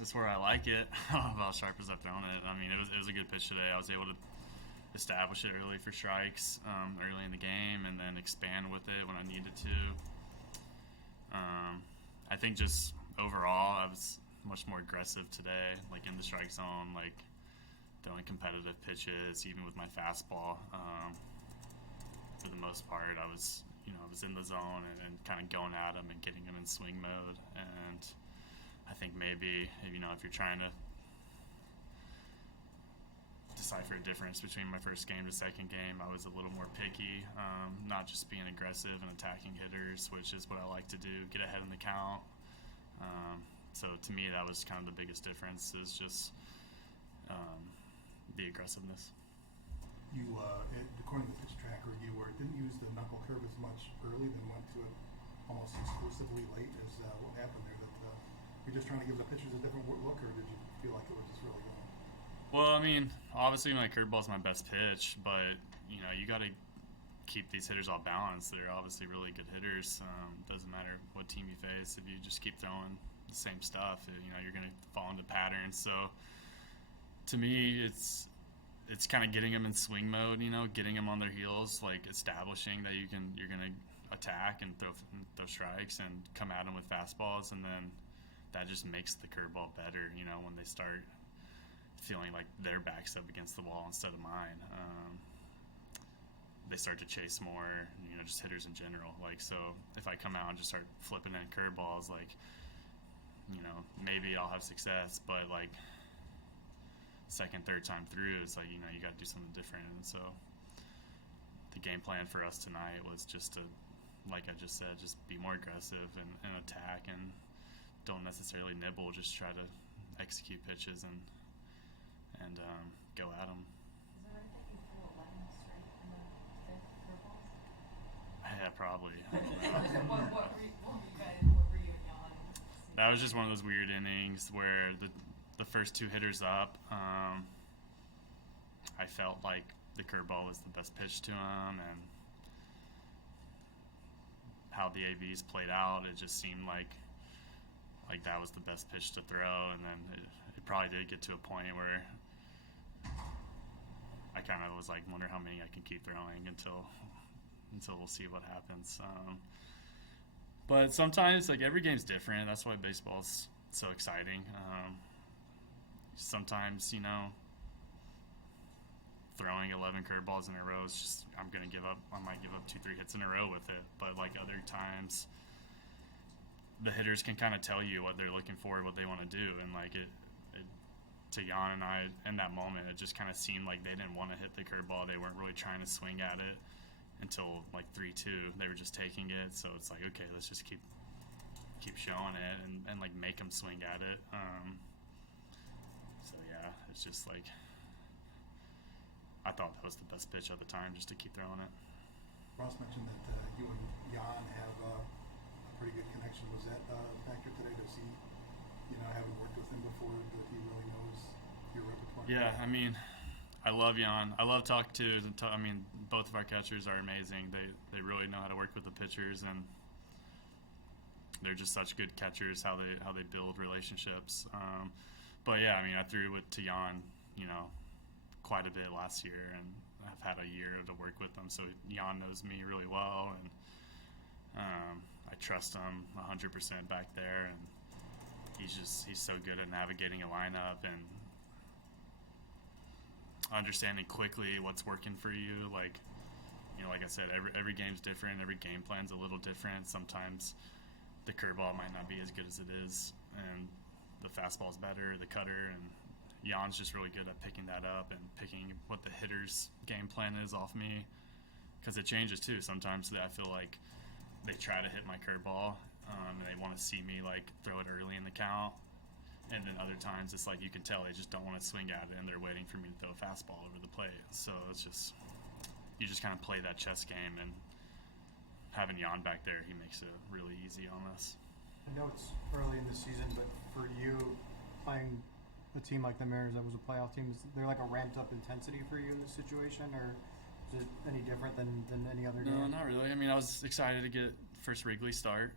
it's where I like it. I don't know about sharp as I've thrown it. I mean, it was a good pitch today. I was able to establish it early for strikes early in the game, and then expand with it when I needed to. I think just overall, I was much more aggressive today, like in the strike zone, like throwing competitive pitches, even with my fastball. For the most part, I was in the zone and kind of going at them and getting them in swing mode. And I think maybe if you're trying to decipher a difference between my first game to second game, I was a little more picky, not just being aggressive and attacking hitters, which is what I like to do, get ahead in the count. So to me, that was kind of the biggest difference, is just the aggressiveness. You, according to the pitch tracker, didn't use the knuckle curve as much early, then went to it almost exclusively late. Is what happened there? That you're just trying to give the pitchers a different look, or did you feel like it was just really going? Well, I mean, obviously my curveball is my best pitch, but you got to keep these hitters all balanced. They're obviously really good hitters. Doesn't matter what team you face. If you just keep throwing the same stuff, you're going to fall into patterns. So to me, it's kind of getting them in swing mode, getting them on their heels, like establishing that you're going to attack and throw strikes and come at them with fastballs, and then that just makes the curveball better, when they start feeling like their back's up against the wall instead of mine. They start to chase more, just hitters in general. Like, so if I come out and just start flipping in curveballs, like, maybe I'll have success, but like second, third time through, it's like, you got to do something different. And so the game plan for us tonight was just to, like I just said, just be more aggressive and attack, and don't necessarily nibble, just try to execute pitches and go at them. Is it right that you threw 11 straight in the fifth curveballs? Yeah, probably. What were you and Jan? That was just one of those weird innings where the first two hitters up, I felt like the curveball was the best pitch to him, and how the AVs played out, it just seemed like that was the best pitch to throw. And then it probably did get to a point where I kind of was like, wonder how many I can keep throwing until we'll see what happens. But sometimes, like, every game's different. That's why baseball's so exciting. Sometimes, throwing 11 curveballs in a row is just, I might give up 2-3 hits in a row with it. But like other times, the hitters can kind of tell you what they're looking for, what they want to do. And like to Jan and I, in that moment, it just kind of seemed like they didn't want to hit the curveball. They weren't really trying to swing at it until like 3-2. They were just taking it. So it's like, okay, let's just keep showing it and like make them swing at it. So yeah, it's just like, I thought that was the best pitch at the time, just to keep throwing it. Ross mentioned that you and Jan have a pretty good connection. Was that a factor today? Does he, having worked with him before, that he really knows your repertoire? Yeah, I mean, I love Jan. I love talking to. I mean, both of our catchers are amazing. They really know how to work with the pitchers, and they're just such good catchers. How they build relationships. But yeah, I mean, I threw it to Jan, quite a bit last year, and I've had a year to work with him. So Jan knows me really well, and I trust him 100% back there, and he's so good at navigating a lineup and understanding quickly what's working for you. Like I said, every game's different. Every game plan's a little different. Sometimes the curveball might not be as good as it is, and the fastball's better, the cutter, and Jan's just really good at picking that up and picking what the hitter's game plan is off me, because it changes too. Sometimes I feel like they try to hit my curveball, and they want to see me like throw it early in the count, and then other times it's like you can tell they just don't want to swing at it, and they're waiting for me to throw a fastball over the plate. So it's just, you just kind of play that chess game, and having Jan back there, he makes it really easy on us. I know it's early in the season, but for you, playing a team like the Mariners that was a playoff team, is there like a ramped up intensity for you in this situation, or is it any different than any other game? No, not really. I mean, I was excited to get first Wrigley start.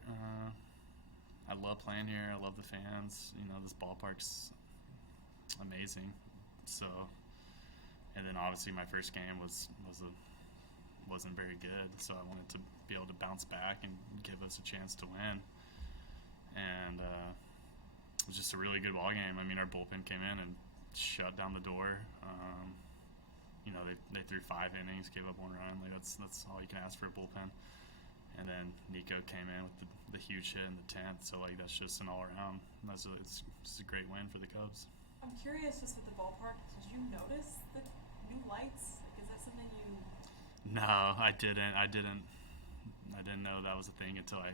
I love playing here. I love the fans. You know, this ballpark's amazing. So, and then obviously my first game wasn't very good. So I wanted to be able to bounce back and give us a chance to win. And it was just a really good ball game. I mean, our bullpen came in and shut down the door. You know, they threw 5 innings, gave up 1 run. Like that's all you can ask for a bullpen. And then Nico came in with the huge hit in the 10th. So like that's just an all around. It's just a great win for the Cubs. I'm curious, just with the ballpark, did you notice the new lights? Like, is that something you? No, I didn't. I didn't know that was a thing until I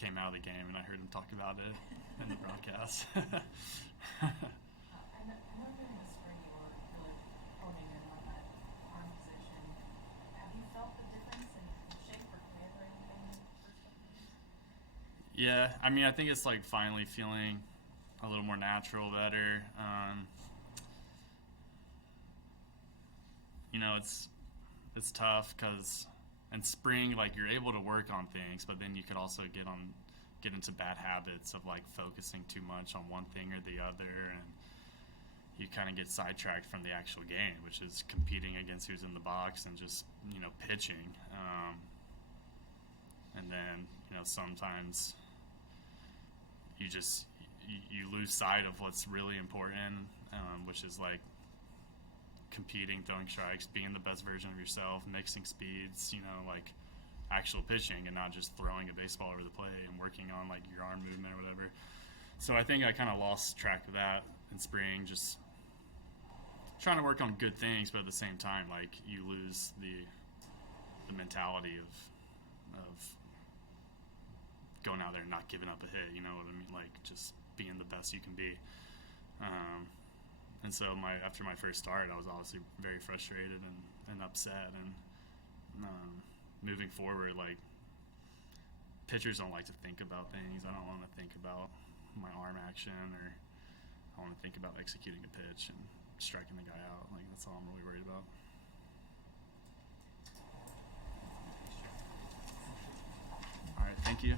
came out of the game and I heard him talk about it in the broadcast. I know during the spring you were really honing in on that arm position. Have you felt the difference in shape or command or anything in the first couple of years? Yeah, I mean, I think it's like finally feeling a little more natural, better. You know, it's tough because in spring, like you're able to work on things, but then you could also get into bad habits of like focusing too much on one thing or the other, and you kind of get sidetracked from the actual game, which is competing against who's in the box and just, you know, pitching. And then, you know, sometimes you lose sight of what's really important, which is like competing, throwing strikes, being the best version of yourself, mixing speeds, you know, like actual pitching and not just throwing a baseball over the plate and working on like your arm movement or whatever. So I think I kind of lost track of that in spring, just trying to work on good things, but at the same time, like you lose the mentality of going out there and not giving up a hit, you know what I mean? Like just being the best you can be. And so after my first start, I was obviously very frustrated and upset. And moving forward, like pitchers don't like to think about things. I don't want to think about my arm action, or I want to think about executing a pitch and striking the guy out. Like that's all I'm really worried about. All right, thank you.